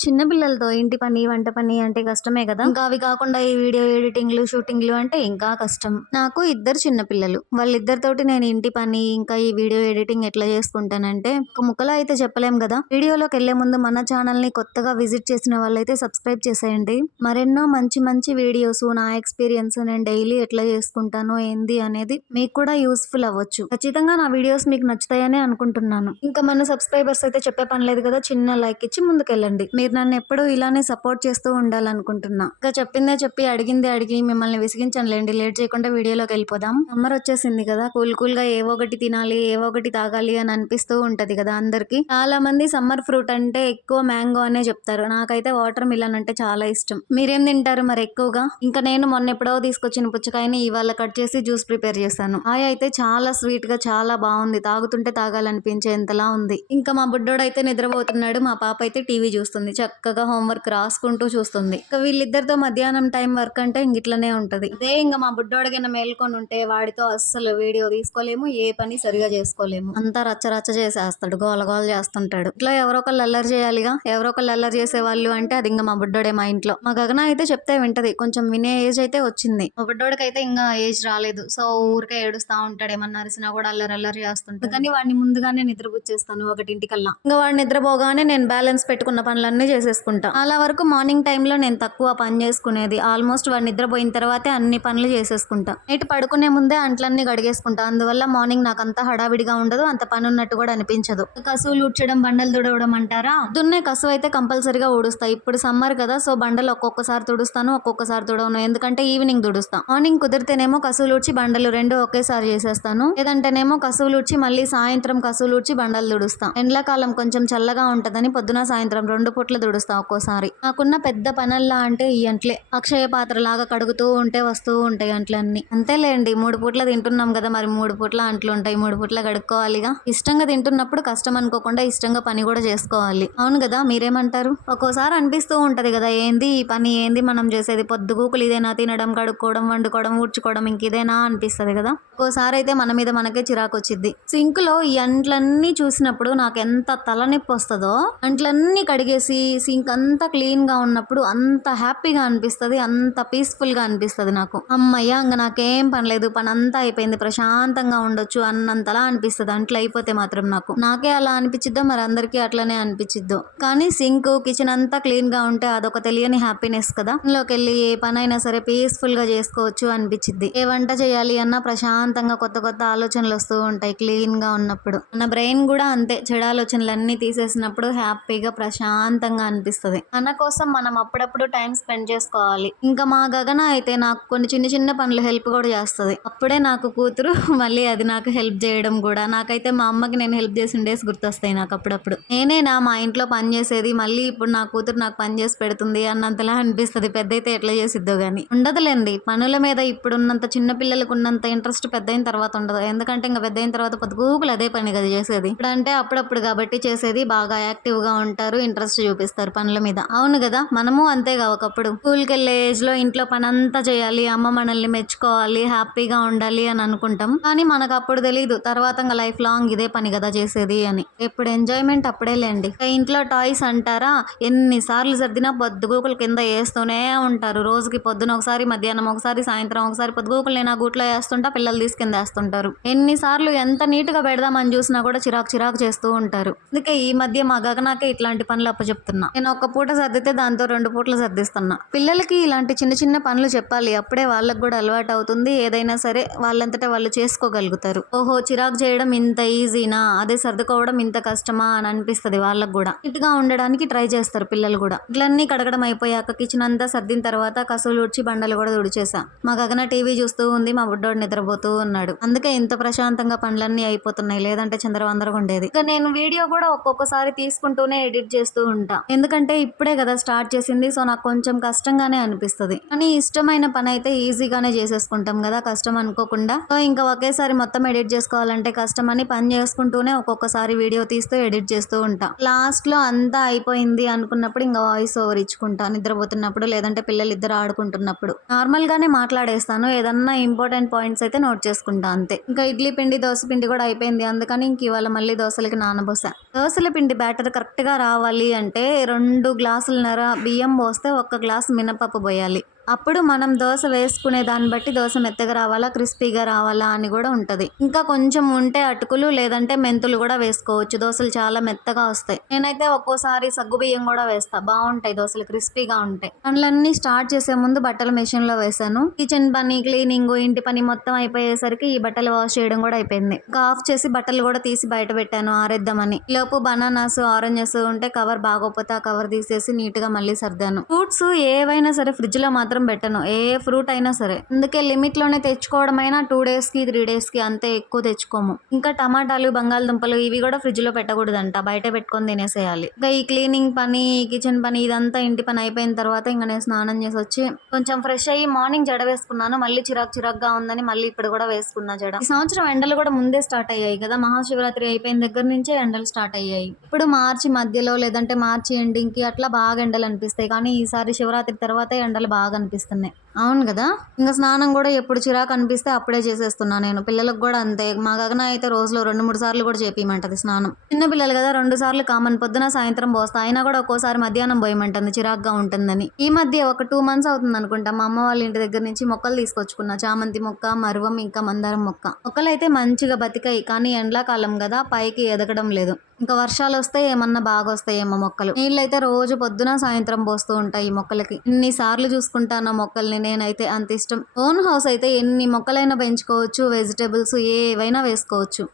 చిన్న పిల్లలతో ఇంటి పని, వంట పని అంటే కష్టమే గదా! ఇంకా అవి కాకుండా ఈ వీడియో ఎడిటింగ్‌లు, షూటింగ్‌లు అంటే ఇంకా కష్టం. నాకు ఇద్దరు చిన్న పిల్లలు. వాళ్ళిద్దరితోటి నేను ఇంటి పని, ఇంకా ఈ వీడియో ఎడిటింగ్ ఎట్లా చేసుకుంటానంటే, ఒక ముక్కలో అయితే చెప్పలేం గదా! వీడియోలోకెళ్ళే ముందు మన ఛానల్‌ని కొత్తగా విజిట్ చేసిన వాళ్ళైతే సబ్స్క్రైబ్ చేసేయండి. మరెన్నో మంచి మంచి వీడియోస్, నా ఎక్స్‌పీరియన్స్ నేను డైలీ ఎట్లా చేసుకుంటానో, ఏంది అనేది మీకు కూడా యూజ్‌ఫుల్ అవ్వచ్చు. ఖచ్చితంగా నా వీడియోస్ మీకు నచ్చుతాయనే అనుకుంటున్నాను. ఇంకా మన సబ్స్క్రైబర్స్ అయితే చెప్పే పని లేదు కదా! చిన్న లైక్ ఇచ్చి ముందుకెళ్ళండి. మీరు నన్ను ఎప్పుడూ ఇలానే సపోర్ట్ చేస్తూ ఉండాలనుకుంటున్నా. ఇంకా చెప్పిందే చెప్పి అడిగిందే అడిగి మిమ్మల్ని విసిగించనులేండి. లేట్ చేయకుండా వీడియోలోకి వెళ్ళిపోదాం. సమ్మర్ వచ్చేసింది కదా! కూల్ గా ఏవో ఒకటి తినాలి, ఏవో ఒకటి తాగాలి అని అనిపిస్తూ ఉంటది కదా అందరికి. చాలా మంది సమ్మర్ ఫ్రూట్ అంటే ఎక్కువ మ్యాంగో అనే చెప్తారు. నాకైతే వాటర్ మిలన్ అంటే చాలా ఇష్టం. మీరేం తింటారు మరి ఎక్కువగా? ఇంకా నేను మొన్న ఎప్పుడో తీసుకొచ్చిన పుచ్చకాయని ఇవాళ కట్ చేసి జ్యూస్ ప్రిపేర్ చేశాను. కాయ అయితే చాలా స్వీట్ గా చాలా బాగుంది. తాగుతుంటే తాగాలనిపించేంతలా ఉంది. ఇంకా మా బుడ్డోడైతే నిద్రపోతున్నాడు. మా పాప అయితే టీవీ చూస్తుంది. చక్కగా హోంవర్క్ రాసుకుంటూ చూస్తుంది. ఇక వీళ్ళిద్దరితో మధ్యాహ్నం టైం వర్క్ అంటే ఇట్లనే ఉంటది. అదే ఇంకా మా బుడ్డోడికైనా మేల్కొని ఉంటే వాడితో అస్సలు వీడియో తీసుకోలేము, ఏ పని సరిగా చేసుకోలేము. అంతా రచ్చ రచ్చ చేసేస్తాడు, గోల గోల చేస్తుంటాడు. ఇట్లా ఎవరో ఒకళ్ళు అల్లరి చేయాలిగా. ఎవరో ఒకళ్ళు అల్లరి చేసే వాళ్ళు అంటే అది ఇంకా మా బుడ్డోడే మా ఇంట్లో. మా గగన అయితే చెప్తే వింటది. కొంచెం వినే ఏజ్ అయితే వచ్చింది. మా బుడ్డోడికి అయితే ఇంకా ఏజ్ రాలేదు. సో ఊరికే ఏడుస్తా ఉంటాడు. ఏమన్నా అరిసినా కూడా అల్లరి అల్లరి చేస్తుంటాడు. కానీ వాడిని ముందుగానే నిద్రపుచ్చేస్తాను 1:00కల్లా. ఇంకా వాడు నిద్రపోగానే నేను బ్యాలెన్స్ పెట్టుకున్న పనులన్నీ చేసేసుకుంటా. అలా వరకు మార్నింగ్ టైంలో నేను తక్కువ పని చేసుకునేది. ఆల్మోస్ట్ వాడు నిద్రపోయిన తర్వాతే అన్ని పనులు చేసేసుకుంటా. నైట్ పడుకునే ముందే అంట్లన్నీ గడిగేసుకుంటా. అందువల్ల మార్నింగ్ నాకు అంత హడావిడిగా ఉండదు, అంత పని ఉన్నట్టు కూడా అనిపించదు. కసువులు ఊడ్చడం, బండలు తుడవడం అంటారా? దున్నే కసువు అయితే కంపల్సరీగా ఊడుస్తా. ఇప్పుడు సమ్మర్ కదా, సో బండలు ఒక్కొక్కసారి తుడుస్తాను, ఒక్కొక్కసారి తుడవను. ఎందుకంటే ఈవినింగ్ తుడుస్తా. మార్నింగ్ కుదిరితేనేమో కసువులు ఊడ్చి బండలు రెండు ఒకేసారి చేసేస్తాను. లేదంటేనేమో కసువులు ఊడ్చి మళ్ళీ సాయంత్రం కసువులు ఊడ్చి బండలు తుడుస్తా. ఎండాకాలం కొంచెం చల్లగా ఉంటదని పొద్దున సాయంత్రం 2 పూట్ల తుడుస్తా ఒక్కోసారి. నాకున్న పెద్ద పనల్లా అంటే ఈ అంట్లే. అక్షయ పాత్ర లాగా కడుగుతూ ఉంటే వస్తూ ఉంటాయి అంట్లన్నీ. అంతేలేండి, 3 పూట్ల తింటున్నాం కదా, మరి 3 పూట్ల అంట్లు ఉంటాయి, 3 పూట్ల కడుక్కోవాలిగా. ఇష్టంగా తింటున్నప్పుడు కష్టం అనుకోకుండా ఇష్టంగా పని కూడా చేసుకోవాలి. అవును కదా, మీరేమంటారు? ఒక్కోసారి అనిపిస్తూ ఉంటది కదా, ఏంది ఈ పని, ఏంది మనం చేసేది, పొద్దుగూకులు ఇదేనా, తినడం, కడుక్కోవడం, వండుకోవడం, ఊడ్చుకోవడం, ఇంక ఇదేనా అనిపిస్తది కదా. ఒక్కోసారి అయితే మన మీద మనకే చిరాకు వచ్చిద్ది. సింక్ లో ఈ అంట్లన్నీ చూసినప్పుడు నాకు ఎంత తలనొప్పి వస్తుందో. అంట్లన్నీ కడిగేసి సింక్ అంతా క్లీన్ గా ఉన్నప్పుడు అంత హ్యాపీగా అనిపిస్తది, అంత పీస్ఫుల్ గా అనిపిస్తది నాకు. అమ్మయ్య, ఇంక నాకేం పనిలేదు, పని అంతా అయిపోయింది, ప్రశాంతంగా ఉండొచ్చు అన్నంతలా అనిపిస్తది అంట్లు అయిపోతే మాత్రం. నాకే అలా అనిపించిద్దో మరి అందరికీ అట్లనే అనిపించిద్దో. కానీ సింక్, కిచెన్ అంతా క్లీన్ గా ఉంటే అదొక తెలియని హ్యాపీనెస్ కదా. ఇంట్లోకి వెళ్ళి ఏ పనైనా సరే పీస్ఫుల్ గా చేసుకోవచ్చు అనిపించిద్ది. ఏ వంట చేయాలి అన్నా ప్రశాంతంగా కొత్త కొత్త ఆలోచనలు వస్తూ ఉంటాయి క్లీన్ గా ఉన్నప్పుడు. మన బ్రెయిన్ కూడా అంతే, చెడు ఆలోచనలన్నీ తీసేసినప్పుడు హ్యాపీగా ప్రశాంతంగా అనిపిస్తది. మన కోసం మనం అప్పుడప్పుడు టైం స్పెండ్ చేసుకోవాలి. ఇంకా మా గగన అయితే నాకు కొన్ని చిన్న చిన్న పనులు హెల్ప్ కూడా చేస్తది. అప్పుడే నాకు కూతురు మళ్ళీ అది నాకు హెల్ప్ చేయడం కూడా. నాకైతే మా అమ్మకి నేను హెల్ప్ చేసిన డేస్ గుర్తొస్తాయి నాకు అప్పుడప్పుడు. నేనేనా మా ఇంట్లో పని చేసేది, మళ్ళీ ఇప్పుడు నా కూతురు నాకు పని చేసి పెడుతుంది అన్నంతలా అనిపిస్తది. పెద్దయితే ఎట్లా చేసిద్దో గాని. ఉండదులేండి, పనుల మీద ఇప్పుడున్నంత చిన్న పిల్లలకు ఉన్నంత ఇంట్రెస్ట్ పెద్దయిన తర్వాత ఉండదు. ఎందుకంటే ఇంకా పెద్దయిన తర్వాత పొద్దుగూకులు అదే పని కదా చేసేది. ఇప్పుడంటే అప్పుడప్పుడు కాబట్టి చేసేది, బాగా యాక్టివ్ గా ఉంటారు, ఇంట్రెస్ట్ చూపిస్తారు పనుల మీద. అవును కదా, మనము అంతేగా. ఒకప్పుడు స్కూల్కి వెళ్ళే ఏజ్ లో ఇంట్లో పని అంతా చేయాలి, అమ్మ మనల్ని మెచ్చుకోవాలి, హ్యాపీగా ఉండాలి అని అనుకుంటాం. కానీ మనకు అప్పుడు తెలీదు తర్వాత లైఫ్ లాంగ్ ఇదే పని కదా చేసేది అని. ఎప్పుడు ఎంజాయ్మెంట్ అప్పుడే లేండి. ఇంట్లో టాయ్స్ అంటారా, ఎన్నిసార్లు సర్దినా పొద్దుగూకులు కింద వేస్తూనే ఉంటారు. రోజుకి పొద్దున ఒకసారి, మధ్యాహ్నం ఒకసారి, సాయంత్రం ఒకసారి పొద్దుగూకులు నేను ఆ గూట్లో వేస్తుంటా, పిల్లలు తీసుకింద వేస్తుంటారు. ఎన్నిసార్లు ఎంత నీట్ గా పెడదామని చూసినా కూడా చిరాకు చిరాకు చేస్తూ ఉంటారు. అందుకే ఈ మధ్య మా గగనాకే ఇట్లాంటి పనులు అప్పచెప్తున్నా. నేను ఒక పూట సర్దితే దాంతో 2 పూటలు సర్దిస్తున్నా. పిల్లలకి ఇలాంటి చిన్న చిన్న పనులు చెప్పాలి, అప్పుడే వాళ్ళకి కూడా అలవాటు అవుతుంది. ఏదైనా సరే వాళ్ళంతటా వాళ్ళు చేసుకోగలుగుతారు. ఓహో, చిరాకు చేయడం ఇంత ఈజీనా, అదే సర్దుకోవడం ఇంత కష్టమా అని అనిపిస్తది వాళ్ళకు కూడా. నీట్ గా ఉండడానికి ట్రై చేస్తారు పిల్లలు కూడా. ఇట్లన్నీ కడగడం అయిపోయాక కిచెన్ అంతా సర్దిన తర్వాత కసువులు ఊడ్చి బండలు కూడా తుడిచేసా. మా గగన టీవీ చూస్తూ ఉంది, మా బుడ్డోడు నిద్రపోతూ ఉన్నాడు. అందుకే ఇంత ప్రశాంతంగా పనులన్నీ అయిపోతున్నాయి, లేదంటే చందరవందరగా ఉండేది. ఇక నేను వీడియో కూడా ఒక్కొక్కసారి తీసుకుంటూనే ఎడిట్ చేస్తూ ఉంటా. ఎందుకంటే ఇప్పుడే కదా స్టార్ట్ చేసింది, సో నాకు కొంచెం కష్టంగానే అనిపిస్తది. కానీ ఇష్టమైన పని అయితే ఈజీగానే చేసేసుకుంటాం కదా, కష్టం అనుకోకుండా. సో ఇంకా ఒకేసారి మొత్తం ఎడిట్ చేసుకోవాలంటే కష్టం అని పని చేసుకుంటూనే ఒక్కొక్కసారి వీడియో తీస్తూ ఎడిట్ చేస్తూ ఉంటా. లాస్ట్ లో అంతా అయిపోయింది అనుకున్నప్పుడు ఇంకా వాయిస్ ఓవర్ ఇచ్చుకుంటా, నిద్రపోతున్నప్పుడు లేదంటే పిల్లలు ఇద్దరు ఆడుకుంటున్నప్పుడు. నార్మల్ గానే మాట్లాడేస్తాను, ఏదన్నా ఇంపార్టెంట్ పాయింట్స్ అయితే నోట్ చేసుకుంటా అంతే. ఇంకా ఇడ్లీ పిండి, దోశ పిండి కూడా అయిపోయింది. అందుకని ఇంక ఇవాళ మళ్ళీ దోశలకి నానబోసా. దోశల పిండి బ్యాటర్ కరెక్ట్ గా రావాలి అంటే 2 గ్లాసులన్నర బియ్యం పోస్తే 1 గ్లాసు మినపప్పు పోయాలి. అప్పుడు మనం దోశ వేసుకునే దాన్ని బట్టి దోశ మెత్తగా రావాలా, క్రిస్పీగా రావాలా అని కూడా ఉంటుంది. ఇంకా కొంచెం ఉంటే అటుకులు లేదంటే మెంతులు కూడా వేసుకోవచ్చు. దోశలు చాలా మెత్తగా వస్తాయి. నేనైతే ఒక్కోసారి సగ్గు బియ్యం కూడా వేస్తా, బాగుంటాయి దోశలు, క్రిస్పీగా ఉంటాయి. పనులన్నీ స్టార్ట్ చేసే ముందు బట్టలు మెషిన్ లో వేసాను. కిచెన్ పని, క్లీనింగ్, ఇంటి పని మొత్తం అయిపోయేసరికి ఈ బట్టలు వాష్ చేయడం కూడా అయిపోయింది. ఇంకా ఆఫ్ చేసి బట్టలు కూడా తీసి బయట పెట్టాను ఆరేద్దామని. లోపు బనానాస్, ఆరెంజెస్ ఉంటే కవర్ బాగోపోతే ఆ కవర్ తీసేసి నీట్ గా మళ్ళీ సర్దాను. ఫ్రూట్స్ ఏవైనా సరే ఫ్రిడ్జ్ లో మాత్రం పెట్టను, ఏ ఫ్రూట్ అయినా సరే. అందుకే లిమిట్ లోనే తెచ్చుకోవడమైనా 2 days కి 3 days కి, అంతే, ఎక్కువ తెచ్చుకోము. ఇంకా టమాటాలు, బంగాళదుంపలు ఇవి కూడా ఫ్రిడ్జ్ లో పెట్టకూడదంట, బయట పెట్టుకొని తినేసేయాలి. ఇంకా ఈ క్లీనింగ్ పని, కిచెన్ పని ఇదంతా ఇంటి పని అయిపోయిన తర్వాత ఇంకా నేను స్నానం చేసి వచ్చి కొంచెం ఫ్రెష్ అయ్యి మార్నింగ్ జడ వేసుకున్నాను. మళ్ళీ చిరాకుగా ఉందని మళ్ళీ ఇప్పుడు కూడా వేసుకున్నా జడ. ఈ సంవత్సరం ఎండలు కూడా ముందే స్టార్ట్ అయ్యాయి కదా, మహాశివరాత్రి అయిపోయిన దగ్గర నుంచే ఎండలు స్టార్ట్ అయ్యాయి. ఇప్పుడు మార్చి మధ్యలో లేదంటే మార్చి ఎండింగ్ కి అట్లా బాగా ఎండలు అనిపిస్తాయి. కానీ ఈసారి శివరాత్రి తర్వాతే ఎండలు బాగా అనిపిస్తున్నాయి. అవును కదా. ఇంకా స్నానం కూడా ఎప్పుడు చిరాకు అనిపిస్తే అప్పుడే చేసేస్తున్నా నేను. పిల్లలకు కూడా అంతే. మా గగన అయితే రోజులో 2-3 సార్లు కూడా చేపియమంటది స్నానం. చిన్న పిల్లలు కదా, 2 సార్లు కామన్. పొద్దున సాయంత్రం పోస్తా, అయినా కూడా ఒక్కోసారి మధ్యాహ్నం పోయమంటుంది చిరాకుగా ఉంటుందని. ఈ మధ్య ఒక 2 months అవుతుంది అనుకుంటా, మా అమ్మ వాళ్ళ ఇంటి దగ్గర నుంచి మొక్కలు తీసుకొచ్చుకున్నా. చామంతి మొక్క, మరువం, ఇంకా మందారం మొక్క. మొక్కలైతే మంచిగా బతికాయి. కానీ ఎండాకాలం కదా, పైకి ఎదగడం లేదు. ఇంకా వర్షాలు వస్తే ఏమన్నా బాగా వస్తాయేమో మొక్కలు. నీళ్ళైతే రోజు పొద్దున సాయంత్రం పోస్తూ ఉంటాయి ఈ మొక్కలకి. ఇన్నిసార్లు చూసుకుంటాను మొక్కల్ని నేనైతే, అంత ఇష్టం. ఓన్ హౌస్ అయితే ఎన్ని మొక్కలైనా పెంచుకోవచ్చు, వెజిటేబుల్స్ ఏవైనా వేసుకోవచ్చు.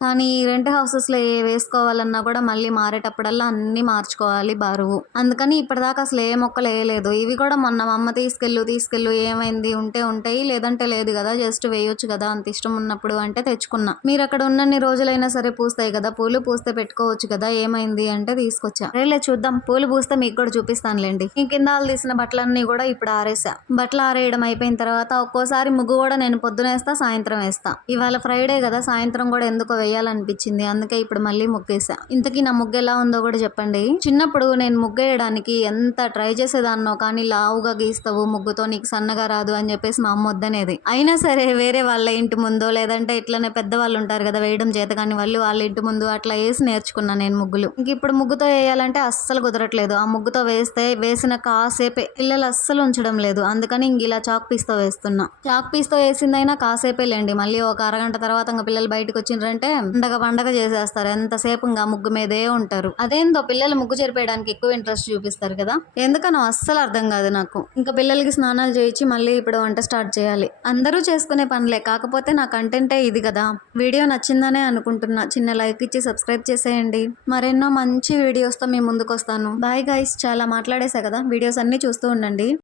కానీ ఈ రెంట్ హౌసెస్లో ఏ వేసుకోవాలన్నా కూడా మళ్ళీ మారేటప్పుడల్లా అన్నీ మార్చుకోవాలి బరువు. అందుకని ఇప్పటిదాకా అసలు ఏ మొక్కలు వేయలేదు. ఇవి కూడా మొన్న మా అమ్మ తీసుకెళ్ళు ఏమైంది, ఉంటే ఉంటాయి లేదంటే లేదు కదా, జస్ట్ వేయొచ్చు కదా, అంత ఇష్టం ఉన్నప్పుడు అంటే తెచ్చుకున్నా. మీరు అక్కడ ఉన్నన్ని రోజులైనా సరే పూస్తాయి కదా పూలు, పూస్తే పెట్టుకోవచ్చు కదా, ఏమైంది అంటే తీసుకొచ్చా. రేలే చూద్దాం, పూలు పూస్తే మీకు కూడా చూపిస్తానులేండి. ఈ కింద తీసిన బట్టలన్నీ కూడా ఇప్పుడు ఆరేసా. బట్టలు ఆరేయడం అయిపోయిన తర్వాత ఒక్కోసారి ముగ్గు కూడా నేను పొద్దునేస్తా, సాయంత్రం వేస్తా. ఇవాళ ఫ్రైడే కదా, సాయంత్రం కూడా ఎందుకో వేయాలనిపించింది, అందుకే ఇప్పుడు మళ్ళీ ముగ్గేసా. ఇంతకీ నా ముగ్గు ఎలా ఉందో కూడా చెప్పండి. చిన్నప్పుడు నేను ముగ్గేయడానికి ఎంత ట్రై చేసేదాన్నో, కానీ లావుగా గీస్తావు ముగ్గుతో, నీకు సన్నగా రాదు అని చెప్పేసి మా అమ్మ వద్దనేది. అయినా సరే వేరే వాళ్ళ ఇంటి ముందో లేదంటే ఇట్లనే పెద్దవాళ్ళు ఉంటారు కదా వేయడం చేత కానీ వాళ్ళు, వాళ్ళ ఇంటి ముందు అట్లా వేసి నేర్చుకున్నా నేను ముగ్గులు. ఇంక ఇప్పుడు ముగ్గుతో వేయాలంటే అస్సలు కుదరట్లేదు. ఆ ముగ్గుతో వేస్తే వేసిన కాసేపే, పిల్లలు అస్సలు ఉంచడం లేదు. అందుకని ఇంక ఇలా చాక్ పీస్తో వేస్తున్నా. చాక్ పీస్తో వేసిందైనా కాసేపే లేండి, మళ్ళీ ఒక అరగంట తర్వాత ఇంకా పిల్లలు బయటకు వచ్చిండ్రంటే పండగ చేసేస్తారు. ఎంతసేపు ఇంకా ముగ్గు మీదే ఉంటారు. అదేందో పిల్లలు ముగ్గు చెరిపేయడానికి ఎక్కువ ఇంట్రెస్ట్ చూపిస్తారు కదా, ఎందుకనో అస్సలు అర్థం కాదు నాకు. ఇంకా పిల్లలకి స్నానాలు చేయించి మళ్ళీ ఇప్పుడు వంట స్టార్ట్ చేయాలి. అందరూ చేసుకునే పనులే, కాకపోతే నా కంటెంటే ఇది కదా. వీడియో నచ్చిందనే అనుకుంటున్నా. చిన్న లైక్ ఇచ్చి సబ్స్క్రైబ్ చేసేయండి. మరెన్నో మంచి వీడియోస్తో మీ ముందుకు వస్తాను. Bye guys. చాలా మాట్లాడేసా కదా, వీడియోస్ అన్ని చూస్తూ ఉండండి.